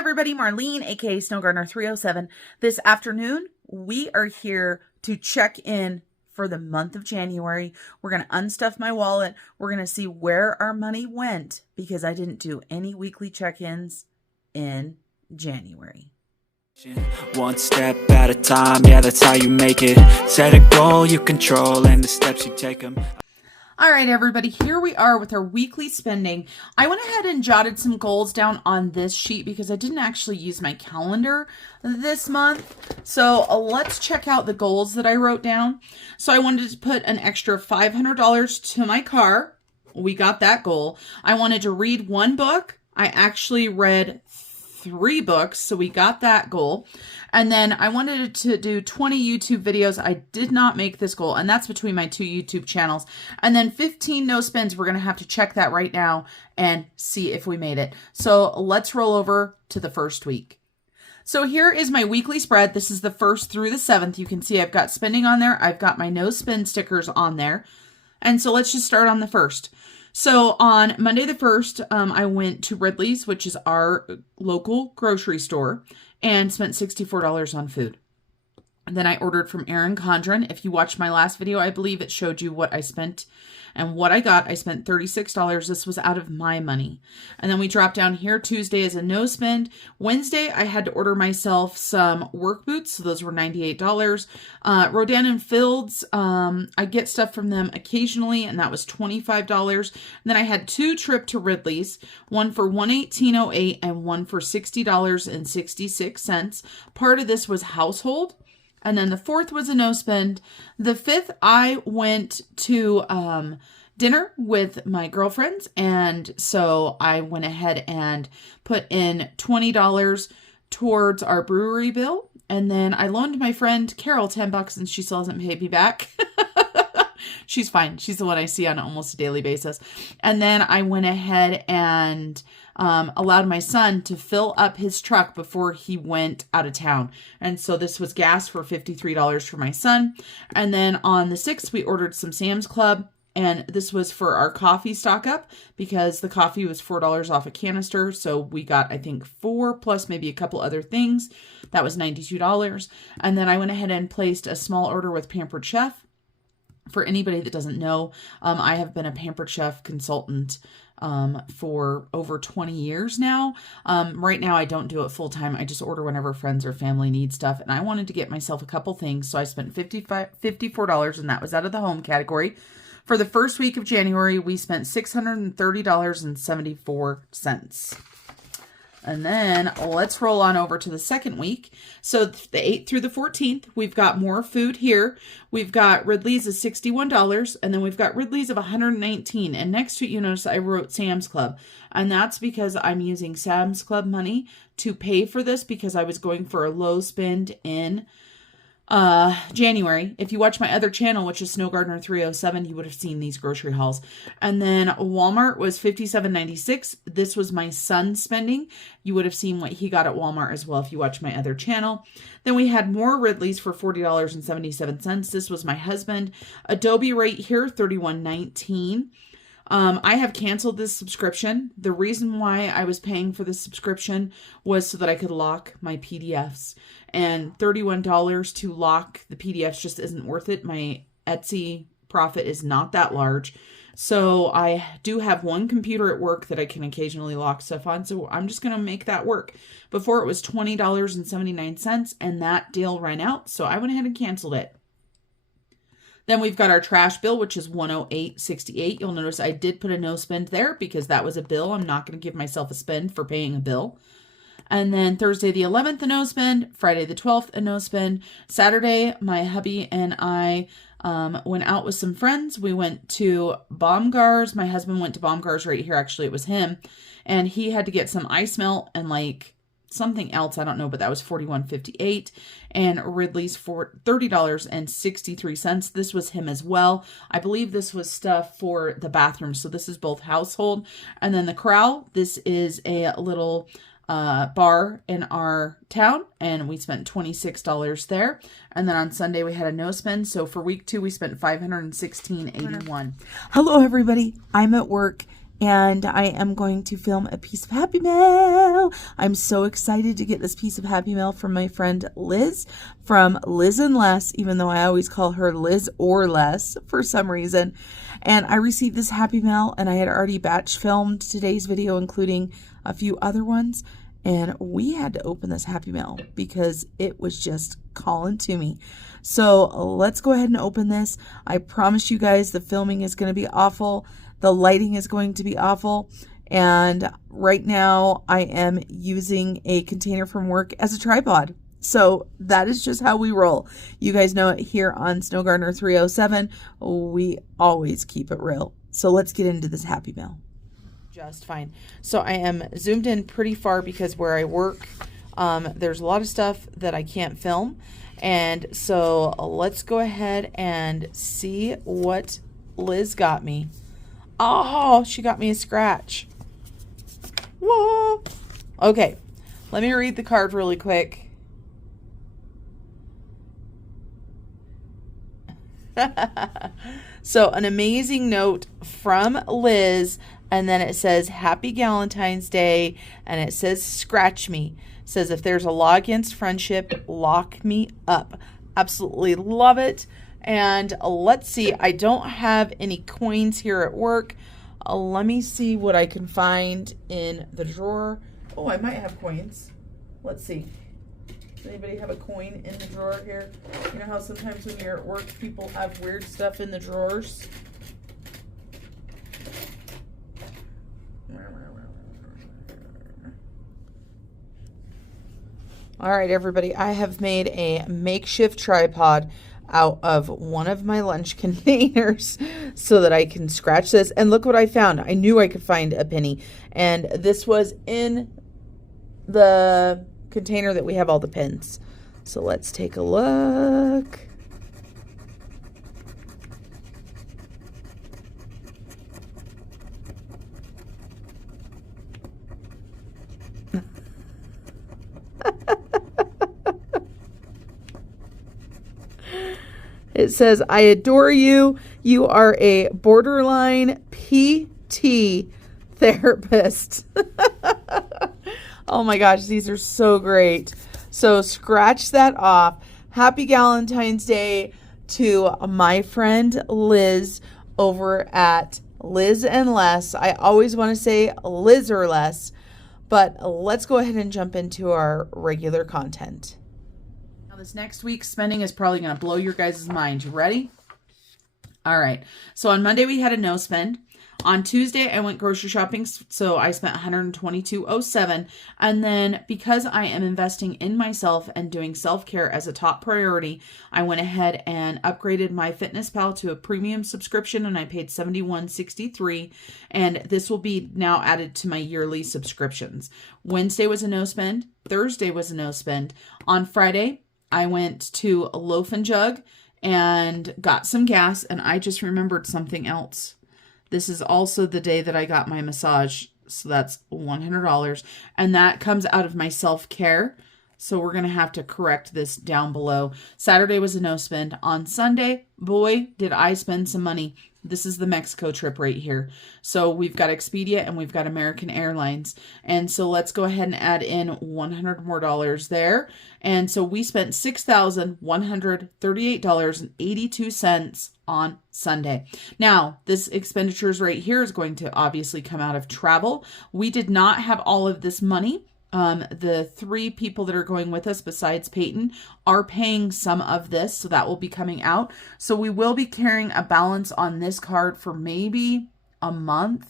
everybody, Marlene, aka Snow Gardener 307. This afternoon, we are here to check in for the month of January. We're going to unstuff my wallet. We're going to see where our money went because I didn't do any weekly check-ins in January. One step at a time, yeah, that's how you make it. Set a goal you control and the steps you take them. All right, everybody, here we are with our weekly spending. I went ahead and jotted some goals down on this sheet because I didn't actually use my calendar this month. So let's check out the goals that I wrote down. So I wanted to put an extra $500 to my car. We got that goal. I wanted to read one book. I actually read 3 books, so we got that goal. And then I wanted to do 20 YouTube videos. I did not make this goal, and that's between my 2 YouTube channels. And then 15 no spends. We're going to have to check that right now and see if we made it. So let's roll over to the first week. So here is my weekly spread. This is the 1st through the 7th. You can see I've got spending on there. I've got my no spend stickers on there. And so let's just start on the 1st. So on Monday the 1st, I went to Ridley's, which is our local grocery store, and spent $64 on food. And then I ordered from Erin Condren. If you watched my last video, I believe it showed you what I spent and what I got. I spent $36. This was out of my money. And then we dropped down here. Tuesday is a no spend. Wednesday, I had to order myself some work boots. So those were $98. Rodan and Fields, I get stuff from them occasionally, and that was $25. And then I had 2 trips to Ridley's, one for $118.08 and one for $60.66. Part of this was household. And then the 4th was a no spend. The 5th, I went to dinner with my girlfriends. And so I went ahead and put in $20 towards our brewery bill. And then I loaned my friend Carol $10 and she still hasn't paid me back. She's fine. She's the one I see on almost a daily basis. And then I went ahead and allowed my son to fill up his truck before he went out of town. And so this was gas for $53 for my son. And then on the 6th, we ordered some Sam's Club. And this was for our coffee stock up because the coffee was $4 off a canister. So we got, I think, 4 plus maybe a couple other things. That was $92. And then I went ahead and placed a small order with Pampered Chef. For anybody that doesn't know, I have been a Pampered Chef consultant for over 20 years now. Right now, I don't do it full time. I just order whenever friends or family need stuff. And I wanted to get myself a couple things. So I spent $54, and that was out of the home category. For the first week of January, we spent $630.74. And then let's roll on over to the second week. So the 8th through the 14th, we've got more food here. We've got Ridley's of $61, and then we've got Ridley's of $119. And next to it, you notice I wrote Sam's Club. And that's because I'm using Sam's Club money to pay for this because I was going for a low spend in January. If you watch my other channel, which is Snow Gardener 307, you would have seen these grocery hauls. And then Walmart was $57.96. This was my son's spending. You would have seen what he got at Walmart as well if you watch my other channel. Then we had more Ridley's for $40.77. This was my husband. Adobe right here, $31.19. I have canceled this subscription. The reason why I was paying for this subscription was so that I could lock my PDFs. And $31 to lock the PDFs just isn't worth it. My Etsy profit is not that large. So I do have one computer at work that I can occasionally lock stuff on. So I'm just going to make that work. Before it was $20.79 and that deal ran out. So I went ahead and canceled it. Then we've got our trash bill, which is $108.68. You'll notice I did put a no spend there because that was a bill. I'm not going to give myself a spend for paying a bill. And then Thursday the 11th, a no spend. Friday the 12th, a no spend. Saturday, my hubby and I went out with some friends. We went to Baumgar's. My husband went to Baumgar's right here. Actually, it was him. And he had to get some ice melt and like something else, I don't know, but that was $41.58. And Ridley's for $30.63. This was him as well. I believe this was stuff for the bathroom. So this is both household. And then the Corral, this is a little bar in our town, and we spent $26 there. And then on Sunday we had a no spend. So for week 2 we spent $516.81. Hello everybody. I'm at work and I am going to film a piece of Happy Mail. I'm so excited to get this piece of Happy Mail from my friend Liz, from Liz and Les, even though I always call her Liz or Les for some reason. And I received this Happy Mail, and I had already batch filmed today's video, including a few other ones. And we had to open this Happy Mail because it was just calling to me. So let's go ahead and open this. I promise you guys the filming is going to be awful. The lighting is going to be awful. And right now I am using a container from work as a tripod. So that is just how we roll. You guys know it here on Snow Gardener 307. We always keep it real. So let's get into this Happy Mail. Just fine. So I am zoomed in pretty far because where I work, there's a lot of stuff that I can't film. And so let's go ahead and see what Liz got me. Oh, she got me a scratch. Whoa. Okay, let me read the card really quick. So an amazing note from Liz, and then it says Happy Galentine's Day, and it says scratch me. It says if there's a law against friendship, lock me up. Absolutely love it. And let's see, I don't have any coins here at work. Let me see what I can find in the drawer. Oh, I might have coins. Let's see. Does anybody have a coin in the drawer here? You know how sometimes when you're at work, people have weird stuff in the drawers? All right, everybody, I have made a makeshift tripod out of one of my lunch containers so that I can scratch this. And look what I found. I knew I could find a penny. And this was in the container that we have all the pins. So let's take a look. It says, I adore you. You are a borderline PT therapist. Oh my gosh, these are so great. So scratch that off. Happy Galentine's Day to my friend Liz over at Liz and Les. I always want to say Liz or Les, but let's go ahead and jump into our regular content. This next week's spending is probably going to blow your guys' mind. You ready? All right. So on Monday, we had a no spend. On Tuesday, I went grocery shopping, so I spent $122.07. And then because I am investing in myself and doing self-care as a top priority, I went ahead and upgraded my FitnessPal to a premium subscription, and I paid $71.63. And this will be now added to my yearly subscriptions. Wednesday was a no spend. Thursday was a no spend. On Friday, I went to a Loaf and Jug and got some gas, and I just remembered something else. This is also the day that I got my massage, so that's $100, and that comes out of my self-care, so we're going to have to correct this down below. Saturday was a no spend. On Sunday, boy, did I spend some money. This is the Mexico trip right here. So we've got Expedia and we've got American Airlines. And so let's go ahead and add in $100 more there. And so we spent $6,138.82 on Sunday. Now, this expenditures right here is going to obviously come out of travel. We did not have all of this money. The 3 people that are going with us besides Peyton are paying some of this, so that will be coming out. So we will be carrying a balance on this card for maybe a month,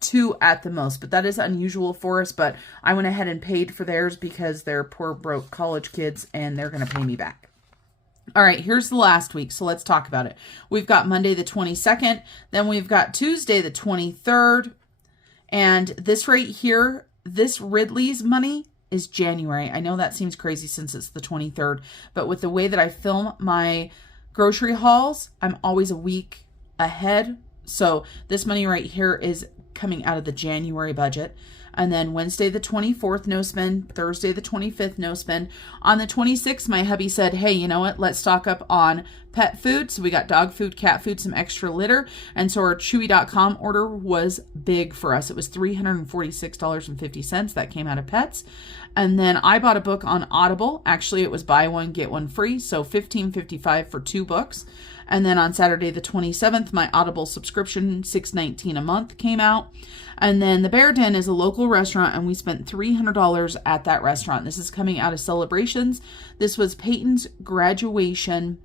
2 at the most, but that is unusual for us. But I went ahead and paid for theirs because they're poor broke college kids and they're going to pay me back. All right, here's the last week, so let's talk about it. We've got Monday the 22nd, then we've got Tuesday the 23rd, and this right here, this Ridley's money is January. I know that seems crazy since it's the 23rd, but with the way that I film my grocery hauls, I'm always a week ahead. So this money right here is coming out of the January budget. And then Wednesday the 24th, no spend. Thursday the 25th, no spend. On the 26th, my hubby said, hey, you know what? Let's stock up on pet food. So we got dog food, cat food, some extra litter. And so our Chewy.com order was big for us. It was $346.50. That came out of pets. And then I bought a book on Audible. Actually, it was buy one, get one free. So $15.55 for 2 books. And then on Saturday the 27th, my Audible subscription, $6.19 a month, came out. And then the Bear Den is a local restaurant, and we spent $300 at that restaurant. This is coming out of Celebrations. This was Peyton's graduation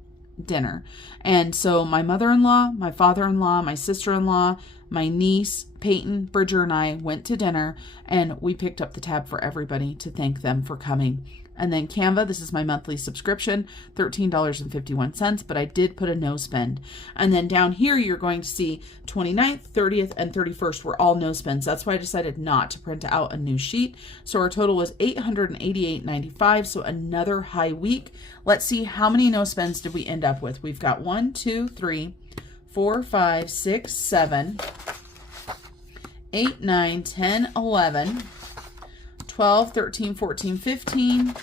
dinner. And so my mother-in-law, my father-in-law, my sister-in-law, my niece, Peyton, Bridger, and I went to dinner, and we picked up the tab for everybody to thank them for coming. And then Canva, this is my monthly subscription, $13.51, but I did put a no spend. And then down here, you're going to see 29th, 30th, and 31st were all no spends. That's why I decided not to print out a new sheet. So our total was $888.95, so another high week. Let's see how many no spends did we end up with. We've got 1, 2, 3, 4, 5, 6, 7, 8, 9, 10, 11, 12, 13, 14, 15,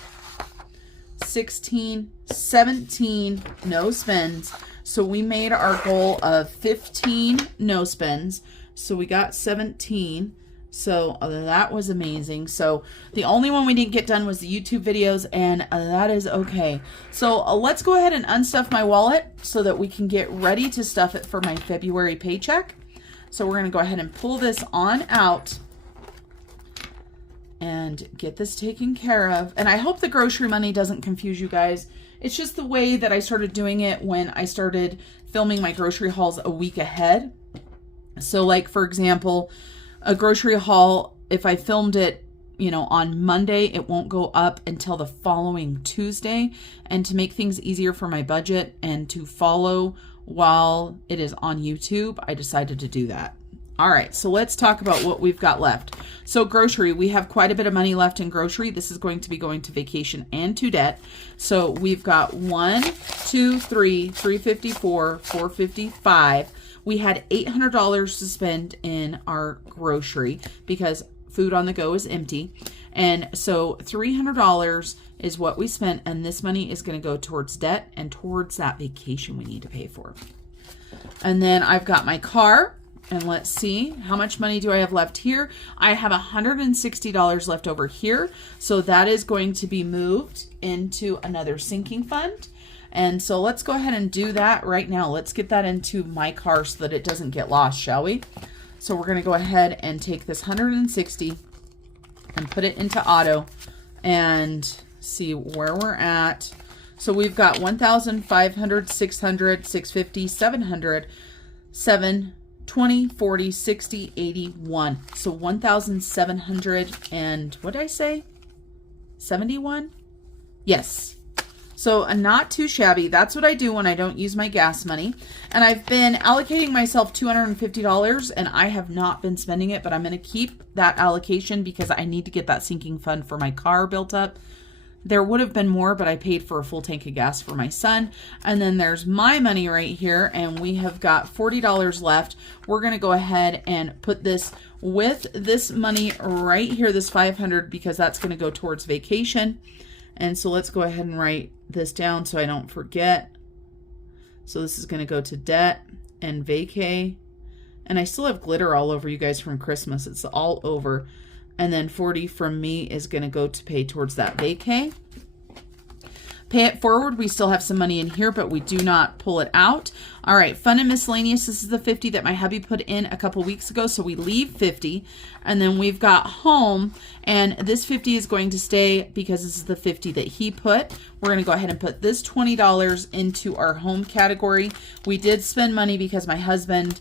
16, 17 no spends. So we made our goal of 15 no spends. So we got 17. So that was amazing. So the only one we didn't get done was the YouTube videos, and that is okay. So let's go ahead and unstuff my wallet so that we can get ready to stuff it for my February paycheck. So we're going to go ahead and pull this on out and get this taken care of. And I hope the grocery money doesn't confuse you guys. It's just the way that I started doing it when I started filming my grocery hauls a week ahead. So like, for example, a grocery haul, if I filmed it, you know, on Monday, it won't go up until the following Tuesday. And to make things easier for my budget and to follow while it is on YouTube, I decided to do that. All right, so let's talk about what we've got left. So grocery, we have quite a bit of money left in grocery. This is going to be going to vacation and to debt. So we've got 1, 2, 3, 354, 455. We had $800 to spend in our grocery because food on the go is empty. And so $300 is what we spent, and this money is going to go towards debt and towards that vacation we need to pay for. And then I've got my car. And let's see, how much money do I have left here? I have $160 left over here. So that is going to be moved into another sinking fund. And so let's go ahead and do that right now. Let's get that into my car so that it doesn't get lost, shall we? So we're going to go ahead and take this 160 and put it into auto and see where we're at. So we've got 1,500, 600, 650, 700, 7, 20, 40, 60, 81. So 1,700 and what did I say? 71? Yes. So not too shabby. That's what I do when I don't use my gas money. And I've been allocating myself $250 and I have not been spending it, but I'm going to keep that allocation because I need to get that sinking fund for my car built up. There would have been more, but I paid for a full tank of gas for my son. And then there's my money right here, and we have got $40 left. We're going to go ahead and put this with this money right here, this $500, because that's going to go towards vacation. And so let's go ahead and write this down so I don't forget. So this is going to go to debt and vacay. And I still have glitter all over you guys from Christmas. It's all over. And then 40 from me is going to go to pay towards that vacay. Pay it forward. We still have some money in here, but we do not pull it out. All right, fun and miscellaneous. This is the 50 that my hubby put in a couple weeks ago. So we leave 50. And then we've got home. And this 50 is going to stay because this is the 50 that he put. We're going to go ahead and put this $20 into our home category. We did spend money because my husband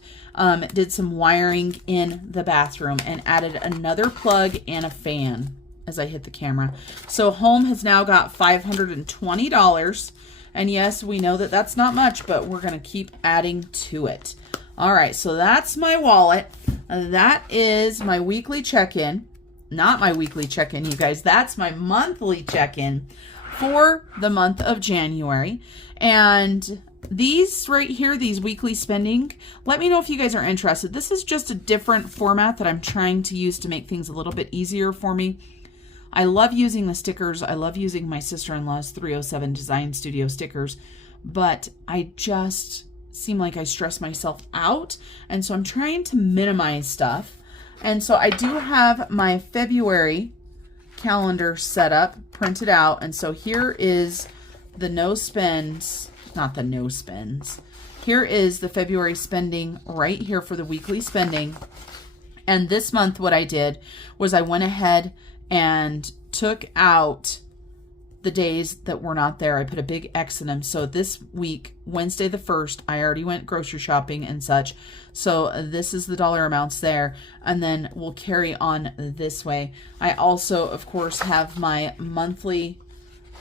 did some wiring in the bathroom and added another plug and a fan as I hit the camera. So home has now got $520. And yes, we know that that's not much, but we're going to keep adding to it. All right, so that's my wallet. That is my weekly check-in. Not my weekly check-in, you guys. That's my monthly check-in for the month of January. And these right here, these weekly spending, let me know if you guys are interested. This is just a different format that I'm trying to use to make things a little bit easier for me. I love using the stickers. I love using my sister-in-law's 307 Design Studio stickers. but I just seem like I stress myself out. And so I'm trying to minimize stuff. And so I do have my February calendar set up, printed out. And so here is the no spends, not the no spends. Here is the February spending right here for the weekly spending. And this month what I did was I went ahead and took out the days that were not there. I put a big X in them. So this week, Wednesday the 1st, I already went grocery shopping and such. So this is the dollar amounts there. And then we'll carry on this way. I also, of course, have my monthly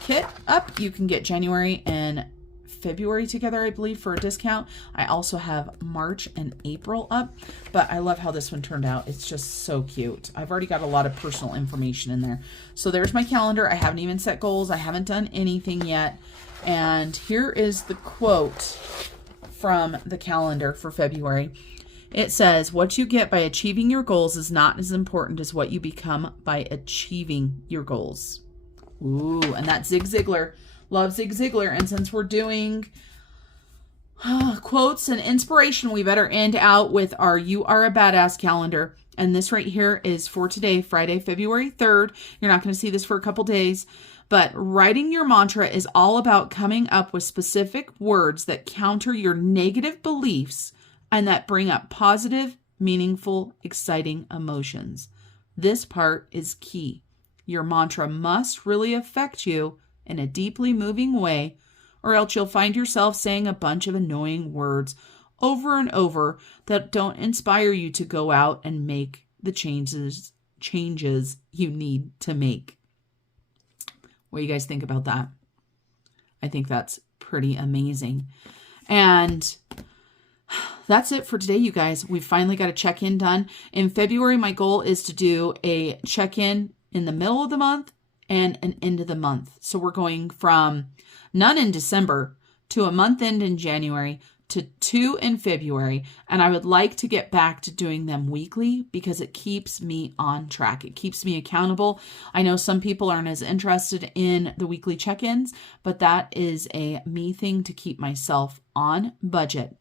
kit up. You can get January and February together, I believe, for a discount. I also have March and April up, but I love how this one turned out. It's just so cute. I've already got a lot of personal information in there. So there's my calendar. I haven't even set goals. I haven't done anything yet. And here is the quote from the calendar for February. It says, "What you get by achieving your goals is not as important as what you become by achieving your goals." Ooh, and that's Zig Ziglar. Love Zig Ziglar. And since we're doing quotes and inspiration, we better end out with our You Are a Badass calendar. And this right here is for today, Friday, February 3rd. You're not going to see this for a couple days. But writing your mantra is all about coming up with specific words that counter your negative beliefs and that bring up positive, meaningful, exciting emotions. This part is key. Your mantra must really affect you in a deeply moving way, or else you'll find yourself saying a bunch of annoying words over and over that don't inspire you to go out and make the changes you need to make. What do you guys think about that? I think that's pretty amazing. And that's it for today, you guys. We finally got a check-in done. In February, my goal is to do a check-in in the middle of the month and an end of the month. So we're going from none in December to a month end in January to 2 in February. And I would like to get back to doing them weekly because it keeps me on track. It keeps me accountable. I know some people aren't as interested in the weekly check-ins, but that is a me thing to keep myself on budget.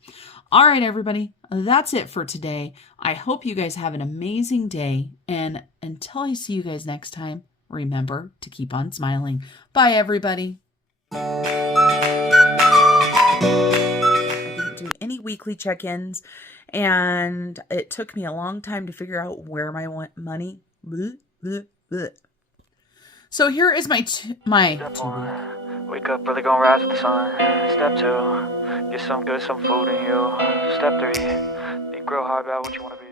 All right, everybody, that's it for today. I hope you guys have an amazing day. And until I see you guys next time, remember to keep on smiling. Bye, everybody. I didn't do any weekly check-ins, and it took me a long time to figure out where my money. So here is my Step 1, wake up early, gonna rise with the sun. Step 2, get some food in you. Step 3, think real hard about what you want to be.